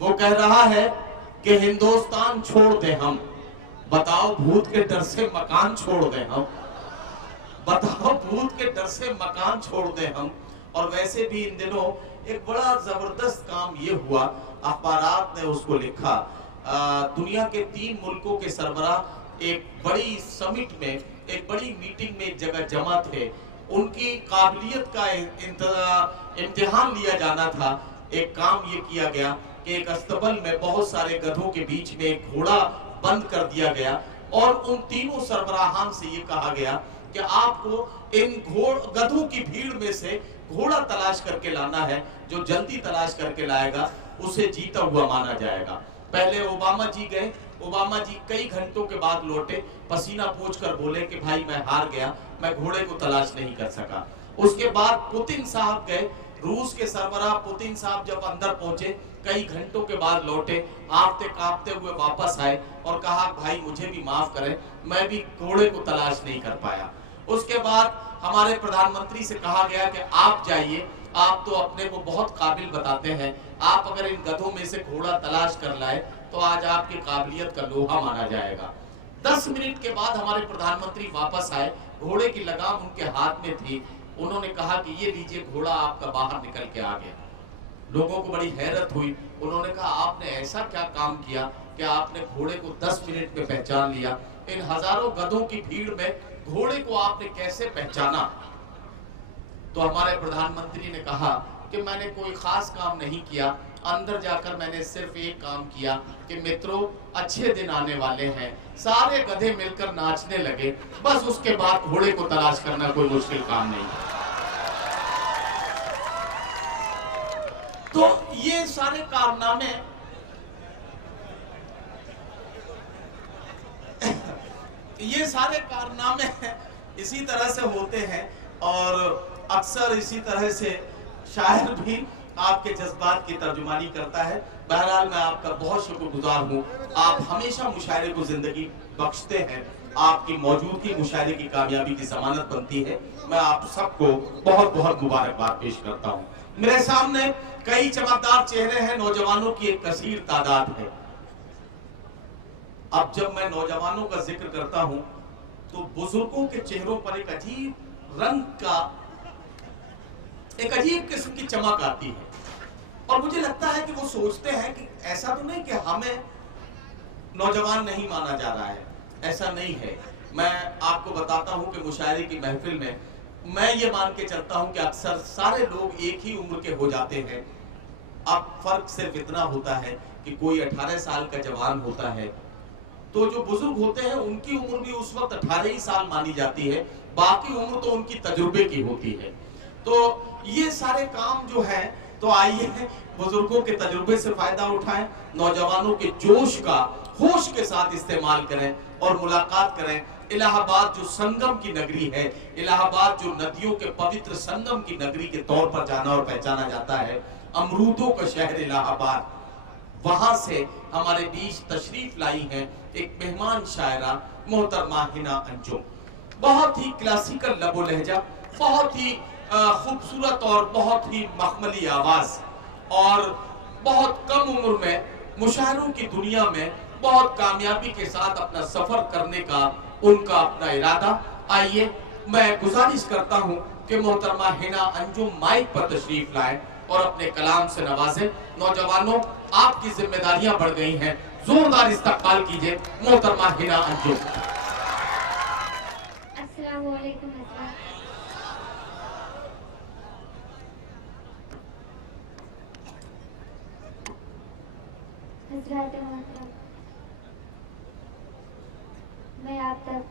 वो कह रहा है कि हिंदुस्तान छोड़ दे हम, बताओ भूत के डर से मकान छोड़ दे हम, बताओ भूत के डर से मकान छोड़ दे हम। और वैसे भी इन दिनों एक बड़ा जबरदस्त काम ये हुआ, अखबारात ने उसको लिखा, दुनिया के 3 मुल्कों के सरबराह एक बड़ी समिट में, एक बड़ी मीटिंग में एक जगह जमा थे। उनकी काबिलियत का इम्तिहान लिया जाना था। एक काम ये किया गया कि एक अस्तबल में बहुत सारे गधों के बीच में एक घोड़ा बंद कर दिया गया और उन तीनों सरबराहान से ये कहा गया कि आपको इन गधों की भीड़ में से घोड़ा तलाश करके लाना है, जो जल्दी तलाश करके लाएगा उसे जीता हुआ माना जाएगा। पहले ओबामा जी गए, ओबामा जी कई घंटों के बाद लौटे, पसीना पोंछकर बोले कि भाई मैं हार गया, मैं घोड़े को तलाश नहीं कर सका। उसके बाद पुतिन साहब गए, रूस के सरबराह पुतिन साहब जब अंदर पहुंचे, कई घंटों के बाद लौटे, आपते कांपते हुए वापस आए और कहा भाई मुझे भी माफ करें, मैं भी घोड़े को तलाश नहीं कर पाया। उसके बाद हमारे प्रधानमंत्री से कहा गया कि आप जाइए, आप तो अपने को बहुत काबिल बताते हैं, आप अगर इन गधों में से घोड़ा तलाश कर लाए तो आज आपकी काबिलियत का लोहा माना जाएगा। 10 मिनट के बाद हमारे प्रधानमंत्री वापस आए, घोड़े की लगाम उनके हाथ में थी, उन्होंने कहा कि ये लीजिए घोड़ा आपका बाहर निकल के आ गया। लोगों को बड़ी हैरत हुई, उन्होंने कहा आपने ऐसा क्या काम किया कि आपने घोड़े को 10 मिनट में पहचान लिया, इन हजारों गधों की भीड़ में घोड़े को आपने कैसे पहचाना? तो हमारे प्रधानमंत्री ने कहा कि मैंने कोई खास काम नहीं किया, अंदर जाकर मैंने सिर्फ एक काम किया कि मित्रों अच्छे दिन आने वाले हैं, सारे गधे मिलकर नाचने लगे, बस उसके बाद घोड़े को तलाश करना कोई मुश्किल काम नहीं। तो ये सारे कारनामे ये सारे कारनामे इसी तरह से होते हैं और अक्सर इसी तरह से शायर भी आपके जज्बात की तर्जुमानी करता है। बहरहाल मैं आपका बहुत शुक्रगुजार हूँ, आप हमेशा मुशायरे को जिंदगी बख्शते हैं, आपकी मौजूदगी मुशायरे की कामयाबी की जमानत बनती है। मैं आप सबको बहुत बहुत मुबारकबाद पेश करता हूँ। मेरे सामने कई चमकदार चेहरे हैं, नौजवानों की एक कसीर तादाद है। अब जब मैं नौजवानों का जिक्र करता हूं तो बुजुर्गों के चेहरों पर एक अजीब रंग का, एक अजीब किस्म की चमक आती है और मुझे लगता है कि वो सोचते हैं कि ऐसा तो नहीं कि हमें नौजवान नहीं माना जा रहा है, ऐसा नहीं है। मैं आपको बताता हूं कि मुशायरे की महफिल में मैं ये मान के चलता हूं कि अक्सर सारे लोग एक ही उम्र के हो जाते हैं। अब फर्क सिर्फ इतना होता है कि कोई 18 साल का जवान होता है तो जो बुजुर्ग होते हैं उनकी उम्र भी उस वक्त 18 ही साल मानी जाती है, बाकी उम्र तो उनकी तजुर्बे की होती है। तो ये सारे काम जो है, तो आइए बुजुर्गों के तजुर्बे से फायदा उठाएं, नौजवानों के जोश का होश के साथ इस्तेमाल करें और मुलाकात करें। इलाहाबाद जो संगम की नगरी है, इलाहाबाद जो नदियों के पवित्र संगम की नगरी के तौर पर जाना और पहचाना जाता है, अमरूदों का शहर इलाहाबाद, वहां से हमारे बीच तशरीफ लाई हैं एक मेहमान शायरा मोहतरमा हिना अंजुम। बहुत ही क्लासिकल लबो लहजा, बहुत ही खूबसूरत और बहुत ही मखमली आवाज और बहुत कम उम्र में मुशायरों की दुनिया में बहुत कामयाबी के साथ अपना सफर करने का उनका अपना इरादा। आइए मैं गुजारिश करता हूं कि मोहतरमा हिना अंजुम माइक पर तशरीफ लाए और अपने कलाम से नवाजें। नौजवानों, आपकी जिम्मेदारियां बढ़ गई हैं, जोरदार इस्तकबाल कीजिए मोहतरमा हिना अंजुम। अस्सलामु अलैकुम हज़रात मोहतरम, मैं आप तक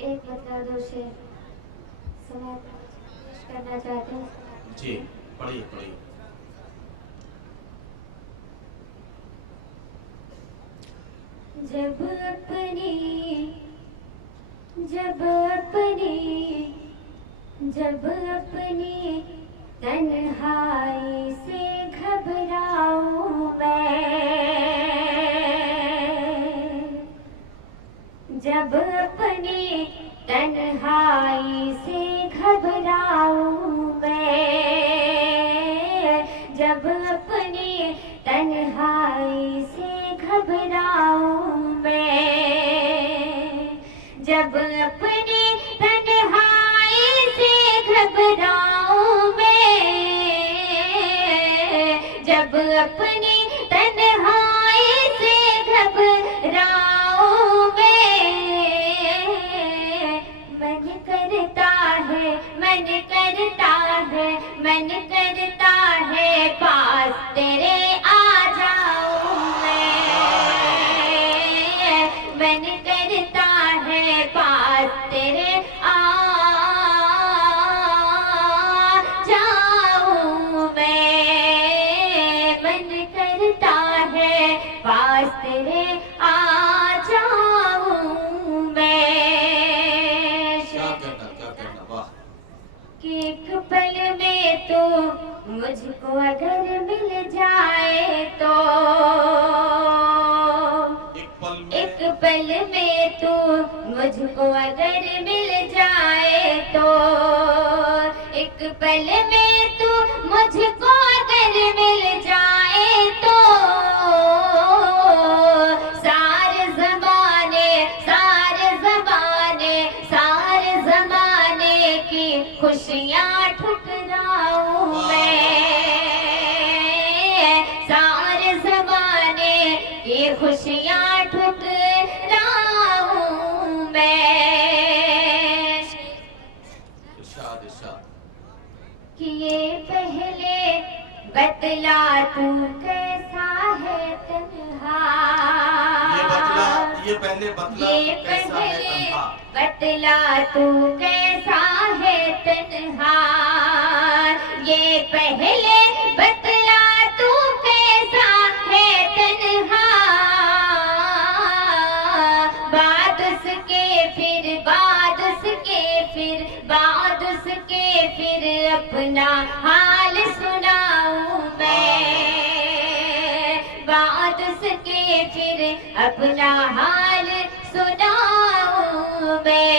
एक मतलब दो शेर सुना पेश करना चाहती हूँ। जी पढ़िए पढ़िए। जब अपनी तन्हाई से घबराऊं मैं, जब अपनी तन्हाई से घबराऊं मैं, जब अपनी तन्हाई जब अपनी तन्हाई से घबराऊं मैं, जब अपनी तन्हाई से घबराऊं मैं, मन करता है, मन करता है, मन करता है पास तेरे आ जाऊं मैं, मन करता है पास तेरे आ जाऊं मैं, मन करता है पास तेरे आ जाऊं मैं। क्या कहना, वाह। कि एक पल में तो मुझको अगर मिल जाए तो, एक पल में तो मुझको अगर मिल जाए तो, एक पल में तो मुझको अगर मिल जाए तो, सारे जमाने, सारे जमाने, सारे जमाने की खुशियाँ ठुकराऊं मैं, सारे जमाने की खुशियाँ ठुकराऊं मैं। इरशाद, इरशाद। कि ये पहले बतला तू कैसा है तन्हा, ये पहले बतला ये कैसा है पहले तन्हा, बतला तू कैसा है तन्हा, ये पहले बतला तू कैसा है तन्हा, बाद उसके फिर, बाद उसके फिर, बाद उसके फिर अपना हाल सुनाऊं मैं, बाद उसके फिर अपना हाल सुनाऊं मैं।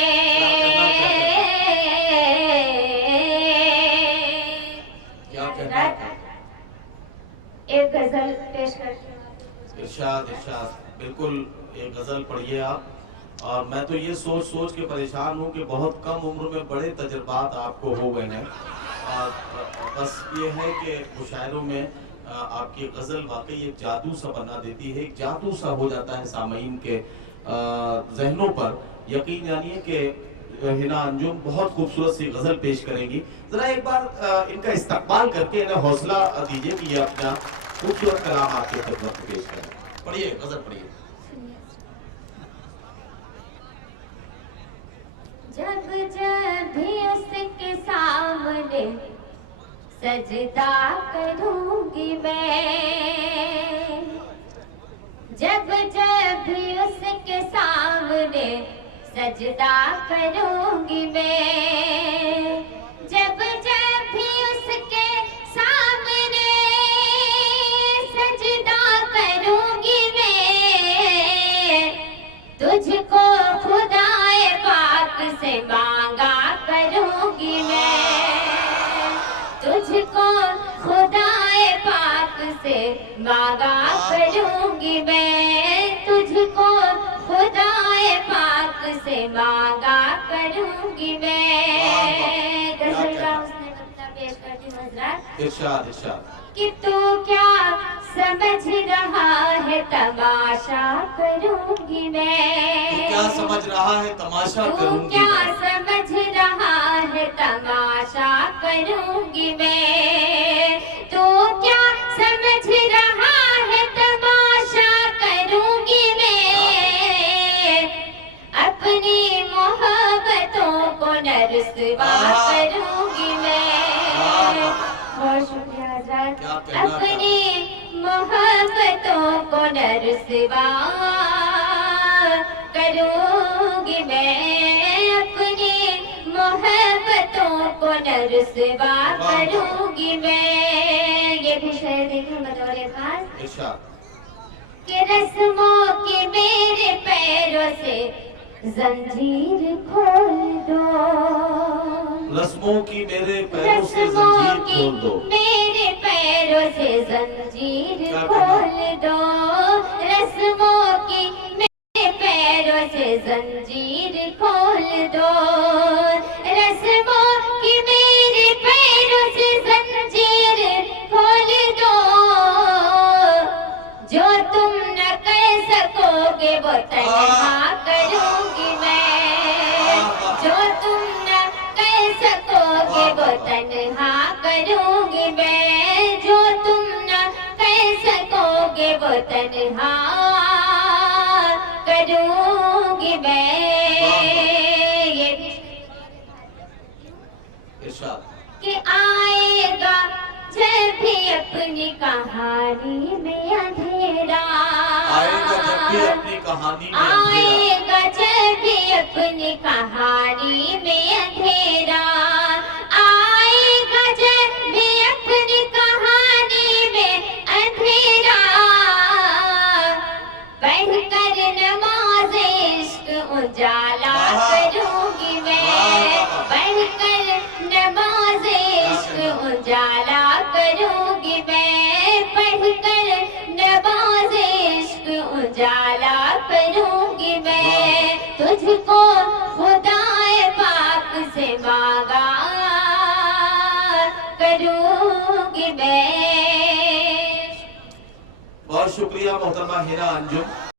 क्या कहना, एक गजल पेश करती हूँ। इरशाद, इरशाद। बिल्कुल, एक गजल पढ़िए आप। और मैं तो ये सोच सोच के परेशान हूँ कि बहुत कम उम्र में बड़े तजुर्बात आपको हो गए हैं, और बस ये है कि मुशायरों में आपकी गज़ल वाकई एक जादू सा बना देती है, एक जादू सा हो जाता है सामईन के जहनों पर। यकीन जानिए कि हिना अंजुम बहुत खूबसूरत सी गज़ल पेश करेंगी। ज़रा एक बार इनका इस्तकबाल करके इन्हें हौसला दीजिए कि ये अपना खूबसूरत कलाम आपके खिदमत में पेश करें। पढ़िए, गज़ल पढ़िए। जब जब भी उसके सामने सजदा करूंगी मैं, जब जब भी उसके सामने सजदा करूंगी मैं, जब जब भी उसके सामने सजदा करूंगी मैं, तुझको खुदाए पाक से मांगा करूंगी मैं, तुझको खुदाए पाक से मांगा करूंगी मैं, तुझको खुदाए पाक से मांगा करूंगी मैं। गजल का उसने मतलब पेश करती हूँ हज़रात। इरशाद, इरशाद। कि तू क्या समझ रहा है तमाशा करूंगी मैं, तू क्या समझ रहा है तमाशा तू करूंगी क्या मैं, समझ रहा है तमाशा करूंगी मैं, तू क्या समझ रहा है तमाशा करूंगी मैं, अपनी मोहब्बतों को न रुसवा करूंगी मैं। बहुत शुक्रिया हज़रात। अपनी मोहब्बतों को न रुसवा करूंगी मैं, अपनी मोहब्बतों को न रुसवा करूंगी मैं। ये भी शेर देखें बतौर खास। इरशाद। कि रस्मों के मेरे पैरों से जंजीर खोल दो, रस्मों की मेरे पैरों से रस्मों जंजीर की खोल दो, मेरे पैरों से जंजीर क्या खोल दो, रस्मों की मेरे पैरों से जंजीर खोल दो, रस्मों की मेरे पैरों से जंजीर खोल दो, जो तुम न कर सकोगे वो तन्हा करूंगी मैं, जो तुम न कर सकोगे वो तन्हा करूंगी मैं, जो तुम न कर सकोगे वो तन्हा करूंगी मैं। इरशाद। कि आएगा जब भी अपनी कहानी में अंधेरा, आएगा जब भी अपनी कहानी में अंधेरा, आएगा जब भी अपनी कहानी में अंधेरा, आएगा जब भी अपनी कहानी में अंधेरा, बहकर नमाज इश्क उजाला करूंगी मैं, बहकर नमाज इश्क उजाला करूंगी मैं, पढ़कर नमाज इश्क उजाला करूंगी मैं, तुझको खुदाए पाक से मांगा करूंगी मैं। बहुत शुक्रिया मोहतरमा हिना अंजुम।